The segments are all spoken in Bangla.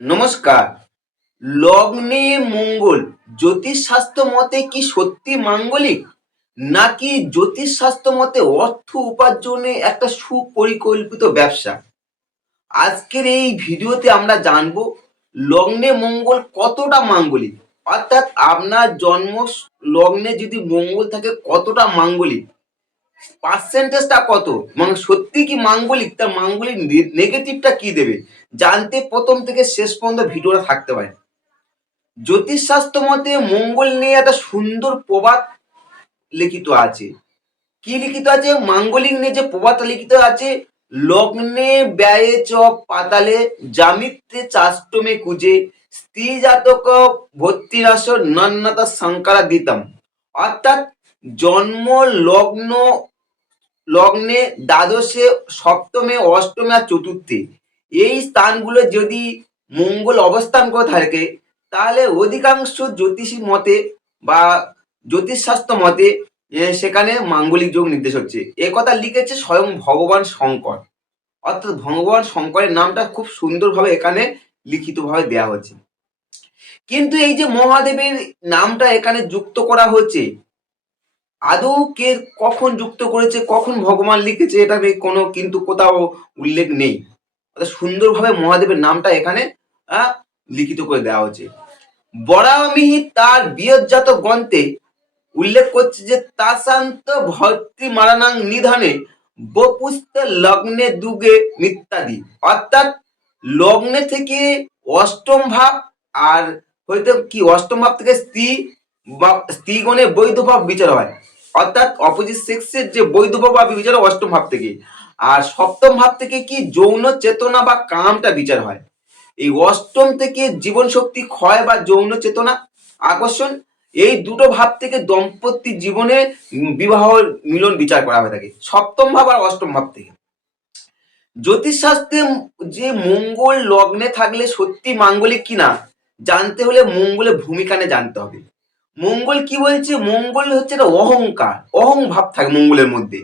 নমস্কার। লগ্নে মঙ্গল জ্যোতিষ জ্যোতিষশাস্ত্র মতে কি সত্যি মাঙ্গলিক? নাকি জ্যোতিষ জ্যোতিষশাস্ত্র মতে অর্থ উপার্জনে একটা সুপরিকল্পিত ব্যবসা? আজকের এই ভিডিওতে আমরা জানব লগ্নে মঙ্গল কতটা মাঙ্গলিক? অর্থাৎ আপনার জন্ম লগ্নে যদি মঙ্গল থাকে কতটা মাঙ্গলিক? পার্সেন্টেজটা কত? মানে সত্যি কি মাঙ্গলিক? তার মাঙ্গলিক নেগেটিভটা কি দেবে? জানতে প্রথম থেকে শেষ পর্যন্ত ভিডিওটা থাকতে পারে। জ্যোতিষশাস্ত্র মতে মঙ্গল নিয়ে একটা সুন্দর প্রবাদ লিখিত আছে। কি লিখিত আছে? মাঙ্গলিক নিয়ে যে প্রবাদটা লিখিত আছে, লগ্নে ব্যয়ে চ পাতালে জামিত্রে চাষ্টমে কুজে স্ত্রী জাতক ভর্তিরাস নন্নতা সংকারা দিতাম অর্থাৎ জন্ম লগ্ন, লগ্নে দ্বাদশে সপ্তমে অষ্টমে আর চতুর্থে। এই স্থানগুলো যদি মঙ্গল অবস্থান করে থাকে, তাহলে অধিকাংশ জ্যোতিষী মতে বা জ্যোতিষশাস্ত্র মতে সেখানে মাঙ্গলিক যোগ নির্দেশ হচ্ছে। এ কথা লিখেছে স্বয়ং ভগবান শঙ্কর। অর্থাৎ ভগবান শঙ্করের নামটা খুব সুন্দরভাবে এখানে লিখিতভাবে দেওয়া হচ্ছে। কিন্তু এই যে মহাদেবের নামটা এখানে যুক্ত করা হচ্ছে, আদৌ কে কখন যুক্ত করেছে, কখন ভগবান লিখেছে, এটা কোনো কিন্তু কোথাও উল্লেখ নেই। অর্থাৎ সুন্দরভাবে মহাদেবের নামটা এখানে লিখিত করে দেওয়া হচ্ছে বরামিহি তার বিয়োজ্জাত গ্রন্থে উল্লেখ করছে যে, তাসান্ত ভর্তি মারানাং নিধানে বপুস্ত লগ্নে দুগে মিত্যাদি। অর্থাৎ লগ্নে থেকে অষ্টম ভাব আর হয়তো কি, অষ্টম ভাব থেকে স্ত্রী বা স্ত্রীগণের বৈধ ভাব বিচার হয়। অর্থাৎ অপোজিট সেক্সের যে বৈধ ভাব বা বিচার অষ্টম ভাব থেকে। আর সপ্তম ভাব থেকে কি যৌন চেতনা বা কামটা বিচার হয়? এই অষ্টম থেকে জীবন শক্তি ক্ষয় বা যৌন চেতনা? আকর্ষণ? এই দুটো ভাব থেকে দম্পতি জীবনে বিবাহ মিলন বিচার করা হয়ে থাকে। সপ্তম ভাব আর অষ্টম ভাব থেকে। জ্যোতিষশাস্ত্রে যে মঙ্গল লগ্নে থাকলে সত্যি মাঙ্গলিক কিনা জানতে হলে মঙ্গলের ভূমিকা নিয়ে জানতে হবে। মঙ্গল কি বলছে? মঙ্গল হচ্ছে একটা অহংকার। অহং ভাব থাকে মঙ্গলের মধ্যে।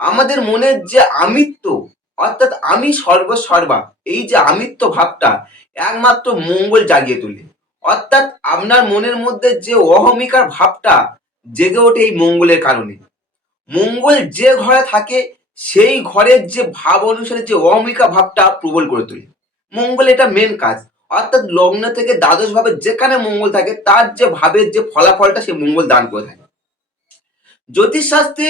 আমাদের মনের যে আমিত্ব, অর্থাৎ আমি সর্বসর্বা, এই যে আমিত্ব ভাবটা একমাত্র মঙ্গল জাগিয়ে তোলে। অর্থাৎ আপনার মনের মধ্যে যে অহমিকার ভাবটা জেগে ওঠে এই মঙ্গলের কারণে। মঙ্গল যে ঘরে থাকে, সেই ঘরের যে ভাব অনুসারে যে অহমিকা ভাবটা প্রবল করে তোলে। মঙ্গল এটা মেন কাজ। অর্থাৎ লগ্ন থেকে দ্বাদশ ভাবে যেখানে মঙ্গল থাকে, তার যে ভাবের যে ফলাফলটা সে মঙ্গল দান করে থাকে। জ্যোতিষশাস্ত্রে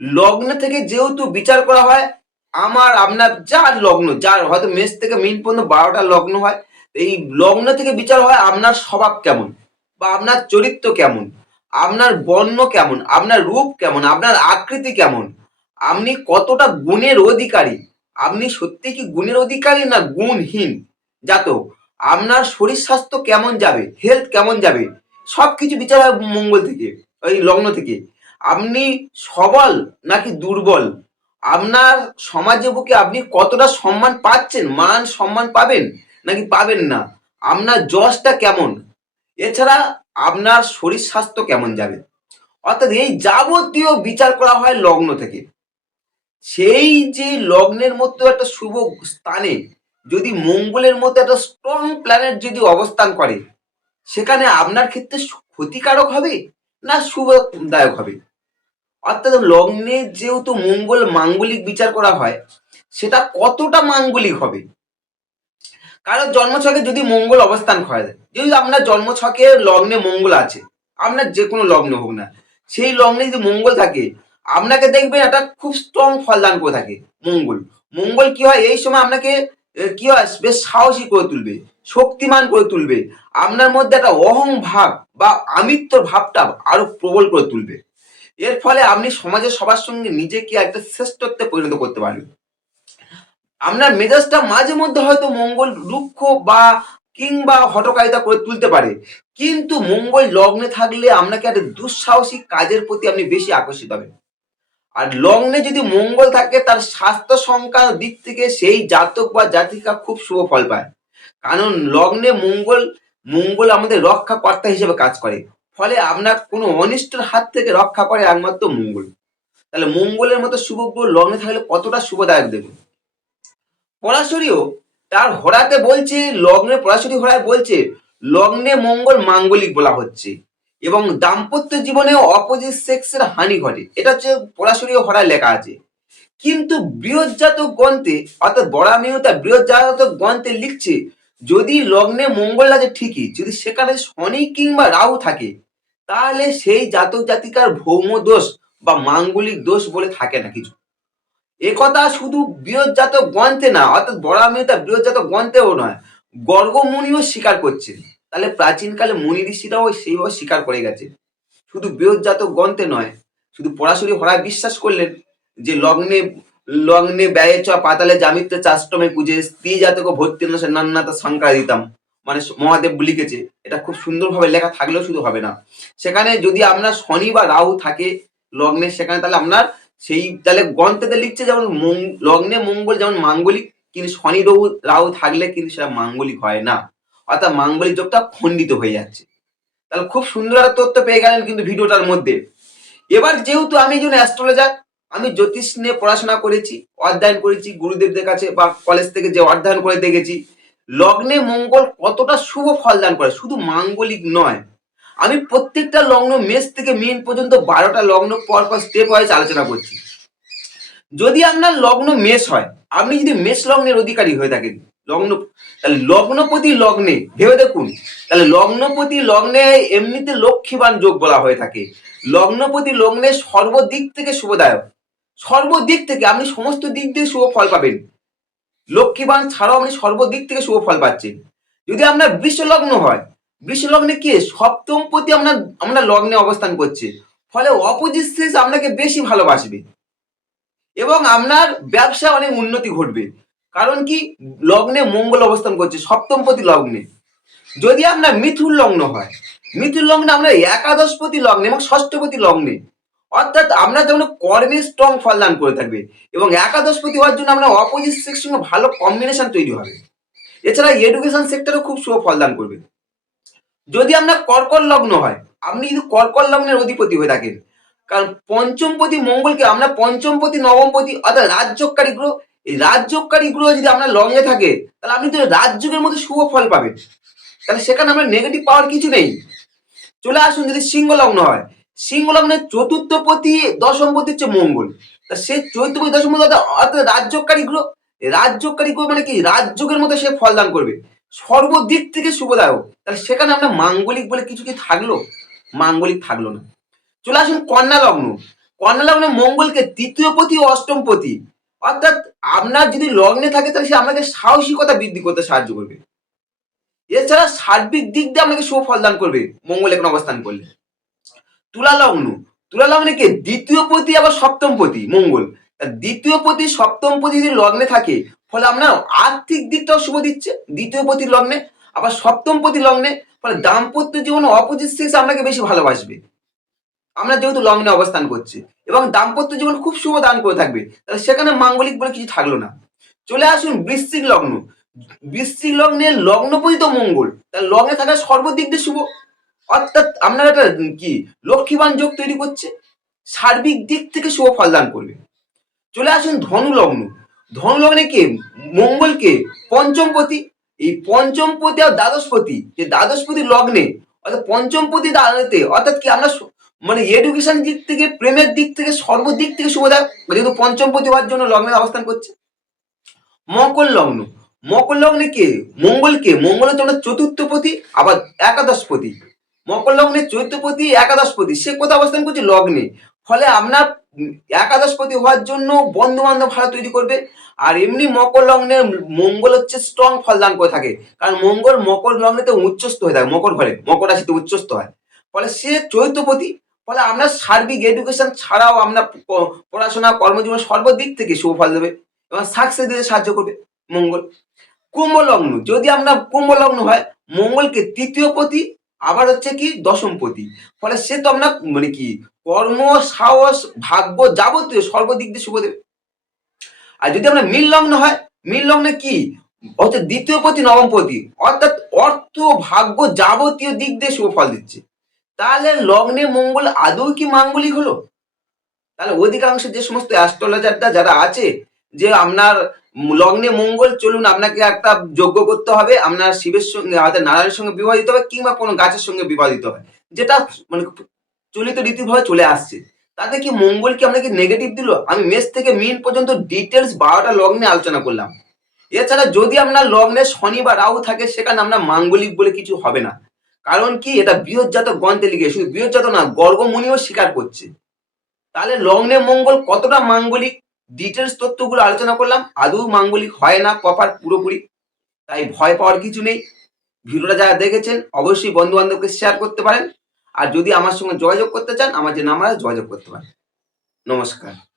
লগ্ন থেকে যেহেতু বিচার করা হয়, আমার, আপনার যার লগ্ন, যার হয়তো মেষ থেকে মিন পর্যন্ত বারোটা লগ্ন হয়, এই লগ্ন থেকে বিচার হয় আপনার স্বভাব কেমন বা আপনার চরিত্র কেমন, আপনার বর্ণ কেমন, আপনার রূপ কেমন, আপনার আকৃতি কেমন, আপনি কতটা গুণের অধিকারী, আপনি সত্যি কি গুণের অধিকারী না গুণহীন? জাতক আপনার শরীর স্বাস্থ্য কেমন যাবে হেলথ কেমন যাবে, সবকিছু বিচার হয় মঙ্গল থেকে ওই লগ্ন থেকে। আপনি সবল নাকি দুর্বল? আপনার সমাজে বুকে আপনি কতটা সম্মান পাচ্ছেন? মান সম্মান পাবেন নাকি পাবেন না? আপনার যশটা কেমন? এছাড়া আপনার শরীর স্বাস্থ্য কেমন যাবে? অর্থাৎ এই যাবতীয় বিচার করা হয় লগ্ন থেকে। সেই যে লগ্নের মধ্যে একটা শুভ স্থানে, যদি মঙ্গলের মতো একটা স্ট্রং প্ল্যানেট যদি অবস্থান করে, সেখানে আপনার ক্ষেত্রে ক্ষতিকারক হবে না শুভদায়ক হবে? অর্থাৎ লগ্নে যেহেতু মঙ্গল মাঙ্গলিক বিচার করা হয়, সেটা কতটা মাঙ্গলিক হবে? কারণ জন্মছকে যদি মঙ্গল অবস্থান করা যায় যদি আপনার জন্মছকে লগ্নে মঙ্গল আছে আপনার যে কোনো লগ্ন হোক না, সেই লগ্নে যদি মঙ্গল থাকে, আপনাকে দেখবেন একটা খুব স্ট্রং ফলদান করে থাকে মঙ্গল। মঙ্গল কি হয়? এই সময় আপনাকে কি হয়? বেশ সাহসী করে তুলবে, শক্তিমান করে তুলবে, আপনার মধ্যে একটা অহং ভাব বা আমিত্ব ভাবটা আরও প্রবল করে তুলবে। এর ফলে আপনি সমাজের সবার সঙ্গে নিজেকে একটা শ্রেষ্ঠত্বে পরিণত করতে পারবেন। আপনার মেজাজটা মাঝে মধ্যে হয়তো মঙ্গল রুক্ষ বা কিংবা হটকারিতা করে তুলতে পারে। কিন্তু মঙ্গল লগ্নে থাকলে আপনাকে একটা দুঃসাহসিক কাজের প্রতি আপনি বেশি আকর্ষিত হবেন। আর লগ্নে যদি মঙ্গল থাকে, তার স্বাস্থ্য সংক্রান্ত দিক থেকে সেই জাতক বা জাতিকা খুব শুভ ফল পায়। কারণ লগ্নে মঙ্গল মঙ্গল আমাদের রক্ষাকর্তা হিসেবে কাজ করে। ফলে আপনার কোনো অনিষ্টর হাত থেকে রক্ষা করে একমাত্র মঙ্গল। তাহলে মঙ্গলের মতো শুভ গ্রহ লগ্নে থাকলে কতটা শুভদায়ক দেবে সরাসরিও তার হরাতে বলছে, লগ্নে পরাশরী হরায় বলছে, লগ্নে মঙ্গল মাঙ্গলিক বলা হচ্ছে এবং দাম্পত্য জীবনে অপোজিট সেক্সের হানি ঘটে। এটা হচ্ছে পরাশরী হরায় লেখা আছে। কিন্তু বৃহৎজাতক গ্রন্থে, অর্থাৎ বড়ামিহতা বৃহৎজাতক গ্রন্থে লিখছে, যদি লগ্নে মঙ্গল আছে ঠিকই, যদি সেখানে শনি কিংবা রাহু থাকে তাহলে সেই জাতক জাতিকার ভৌম দোষ বা মাঙ্গলিক দোষ বলে থাকে না কিছু। একথা শুধু বৃহৎজাতক গ্রন্থে না, অর্থাৎ বড়ামিহতা বৃহৎজাতক গ্রন্থেও নয়, গর্গমুনিও স্বীকার করছে। তাহলে প্রাচীনকালে মুনি ঋষিরাও সেইভাবে স্বীকার করে গেছে। শুধু বৃহৎজাতক গ্রন্থে নয়, শুধু পড়াশুনি হরায় বিশ্বাস করলেন যে লগ্নে লগ্নে ব্যয়ে চ পাতালে জামিত্র চাষ্টমে পুজে স্ত্রী জাতক ভর্তি নান্নাত সংখ্যা দিতাম মানে মহাদেব লিখেছে এটা খুব সুন্দরভাবে লেখা থাকলেও শুধু হবে না। সেখানে যদি আপনার শনি বা রাহু থাকে লগ্নে, সেখানে তাহলে আপনার সেই, তাহলে গ্রন্থেতে লিখছে যেমন লগ্নে মঙ্গল যেমন মাঙ্গলিক, কিন্তু শনি রহু রাহু থাকলে কিন্তু সেটা মাঙ্গলিক হয় না। অর্থাৎ মাঙ্গলিক যোগটা খণ্ডিত হয়ে যাচ্ছে। তাহলে খুব সুন্দর একটা তথ্য পেয়ে গেলেন কিন্তু ভিডিওটার মধ্যে। এবার যেহেতু আমি একজন অ্যাস্ট্রোলজার আমি জ্যোতিষ নিয়ে পড়াশোনা করেছি, অধ্যয়ন করেছি, গুরুদেবদের কাছে বা কলেজ থেকে যে অধ্যয়ন করে দেখেছি লগ্নে মঙ্গল কতটা শুভ ফল দান করে? শুধু মাঙ্গলিক নয়। আমি প্রত্যেকটা লগ্ন মেষ থেকে মিন পর্যন্ত বারোটা লগ্ন পর পর স্টেপ ওয়াইজ আলোচনা করছি। যদি আপনার লগ্ন মেষ হয়, আপনি যদি মেষ লগ্নের অধিকারী হয়ে থাকেন, লগ্ন, তাহলে লগ্নপতি লগ্নে, ভেবে দেখুন, তাহলে লগ্নপতি লগ্নে এমনিতে লক্ষ্মীবান যোগ বলা হয়ে থাকে। লগ্নপতি লগ্নে সর্বদিক থেকে শুভদায়ক। সর্বদিক থেকে আপনি সমস্ত দিক দিয়ে শুভ ফল পাবেন। লক্ষ্মীবান ছাড়াও আপনি সর্বদিক থেকে শুভ ফল পাচ্ছেন যদি আপনার বৃষ লগ্ন হয় বৃষ লগ্নে কি সপ্তম প্রতি আপনার আমরা লগ্নে অবস্থান করছে। ফলে অপোজিট সেক্স আপনাকে বেশি ভালোবাসবে। এবং আপনার ব্যবসা অনেক উন্নতি ঘটবে। কারণ কি, লগ্নে মঙ্গল অবস্থান করছে, সপ্তম পতি লগ্নে। যদি আপনার মিথুন লগ্ন হয়, মিথুন লগ্নে আমরা একাদশপতি লগ্নে এবং ষষ্ঠপতি লগ্নে। অর্থাৎ আমরা যেমন কর্মে স্ট্রং ফলদান করে থাকবে এবং একাদশপতি হওয়ার জন্য আমরা অপোজিট সেক্স সঙ্গে ভালো কম্বিনেশন তৈরি হবে। এছাড়া এডুকেশন সেক্টরও খুব শুভ ফলদান করবে। যদি আমরা কর্কট লগ্ন হয়, আপনি যদি কর্কট লগ্নের অধিপতি হয়ে থাকেন, কারণ পঞ্চমপতি মঙ্গলকে আমরা পঞ্চমপতি নবমপতি অর্থাৎ রাজযোগকারী গ্রহ, এই রাজযোগকারী গ্রহ যদি আপনার লগ্নে থাকে, তাহলে আপনি তো রাজযোগের মধ্যে শুভ ফল পাবেন। তাহলে সেখানে আমরা নেগেটিভ পাওয়ার কিছু নেই। চলে আসুন যদি সিংহ লগ্ন হয় সিংহ লগ্নের চতুর্থ পতি দশম পতি হচ্ছে মঙ্গল। তা সে চৈত্র পতি, দশম অর্থাৎ- রাজযোগকারী গ্রহ। রাজ্যকারী গ্রহ মানে কি? রাজযোগের মতো সে ফলদান করবে। সর্বদিক থেকে শুভদায়ক। তাহলে সেখানে আমরা মাঙ্গলিক বলে কিছু কি থাকল? মাঙ্গলিক থাকল না। চলে আসুন কন্যা লগ্ন। কন্যা লগ্নে মঙ্গলকে তৃতীয় পতি অষ্টম পতি। অর্থাৎ আপনার যদি লগ্নে থাকে, তাহলে সে আপনাকে সাহসিকতা বৃদ্ধি করতে সাহায্য করবে। এছাড়া সার্বিক দিক দিয়ে আপনাকে শুভ ফলদান করবে মঙ্গল এখন অবস্থান করলে। তুলা লগ্ন তুলা লগ্নে কে? দ্বিতীয় পতি, আবার সপ্তম পতি, মঙ্গল। দ্বিতীয় পতি, সপ্তম পতি যদি লগ্নে থাকে, ফলে আপনার আর্থিক দিকটাও শুভ দিচ্ছে, দ্বিতীয় পতি লগ্নে, আবার সপ্তম পতি লগ্নে, ফলে দাম্পত্য জীবনে অপোজিট সেক্স আপনাকে বেশি ভালোবাসবে। আমরা যেহেতু লগ্নে অবস্থান করছি, এবং দাম্পত্য জীবন খুব শুভ দান করে থাকবে, তাহলে সেখানে মাঙ্গলিক বলে কিছু থাকল না। চলে আসুন বৃশ্চিক লগ্ন। বৃশ্চিক লগ্নের লগ্নপতি তো মঙ্গল, তাহলে লগ্নে থাকা সর্বদিক দিয়ে শুভ। অর্থাৎ আপনার একটা কি লক্ষ্মীবান যোগ তৈরি করছে, সার্বিক দিক থেকে শুভ ফলদান করবে। চলে আসুন ধনু লগ্ন ধনু লগ্নে কে? মঙ্গলকে পঞ্চমপতি। এই পঞ্চমপতি আর দ্বাদশপতি, যে দ্বাদশপতি লগ্নে, অর্থাৎ পঞ্চমপতি দাঁড়াতে অর্থাৎ কি আমরা মানে এডুকেশন দিক থেকে, প্রেমের দিক থেকে, সর্বদিক থেকে শুভদায়ক যেহেতু পঞ্চমপতি হওয়ার জন্য লগ্নে অবস্থান করছে। মকর লগ্ন। মকর লগ্নে কে? মঙ্গলকে মঙ্গল হচ্ছে আমরা চতুর্থপতি, আবার একাদশপতি। মকর লগ্নে চৈত্যপতি, একাদশপতি, সে কোথায় অবস্থান করছে? লগ্নে। ফলে আপনার একাদশপতি হওয়ার জন্য বন্ধু বান্ধব ভালো তৈরি করবে। আর এমনি মকর লগ্নে মঙ্গল হচ্ছে স্ট্রং ফলদান করে থাকে। কারণ মঙ্গল মকর লগ্নেতে উচ্চস্থ হয়ে থাকে, মকর ঘরে, মকর রাশিতে উচ্চস্থ হয়। ফলে সে চৈত্যপতি, ফলে আমরা সার্বিক এডুকেশন ছাড়াও প- পড়াশোনা, কর্মজীবন সর্বদিক থেকে শুভ ফল দেবে এবং সাকসেস দিতে সাহায্য করবে মঙ্গল। কুম্ভ লগ্ন, যদি আমরা কুম্ভ লগ্ন হয়, মঙ্গলকে তৃতীয় পতি আবার হচ্ছে কি দশম পতি ফলে সে তো আমরা মানে কি কর্ম, সাহস, ভাগ্য যাবতীয় সর্বদিক দিয়ে শুভ দেবে। আর যদি আমরা মিল লগ্ন হয় মিল লগ্নে কি? হচ্ছে দ্বিতীয় পতি নবম পতি অর্থাৎ অর্থ, ভাগ্য যাবতীয় দিক দিয়ে শুভ ফল দিচ্ছে। তাহলে লগ্নে মঙ্গল আদৌ কি মাঙ্গলিক হলো? তাহলে অধিকাংশ যে সমস্ত অ্যাস্ট্রোলজারটা যারা আছে, যে আপনার লগ্নে মঙ্গল, চলুন আপনাকে একটা যোগ্য করতে হবে, আপনার শিবের সঙ্গে আমাদের নারায়ণের সঙ্গে বিবাহ দিতে হবে, কিংবা কোনো গাছের সঙ্গে বিবাহ দিতে হবে। যেটা মানে চলিত রীতিভাবে চলে আসছে। তাতে কি মঙ্গল কি আপনাকে নেগেটিভ দিল? আমি মেষ থেকে মিন পর্যন্ত ডিটেলস বারোটা লগ্নে আলোচনা করলাম। এছাড়া যদি আপনার লগ্নে শনি বা রাহু থাকে, সেখানে আপনার মাঙ্গলিক বলে কিছু হবে না। কারণ কি? এটা বৃহৎজাত গ্রন্থে লিখে, শুধু বৃহজাত না, গর্গমুনিও স্বীকার করছে। তাহলে লগ্নে মঙ্গল কতটা মাঙ্গলিক? ডিটেলস তথ্যগুলো আলোচনা করলাম। আদৌ মাঙ্গলিক হয় না প্রপার পুরোপুরি। তাই ভয় পাওয়ার কিছু নেই। ভিডিওটা যারা দেখেছেন, অবশ্যই বন্ধু বান্ধবকে শেয়ার করতে পারেন। আর যদি আমার সঙ্গে যোগাযোগ করতে চান, আমার যে নাম্বার যোগাযোগ করতে পারেন। নমস্কার।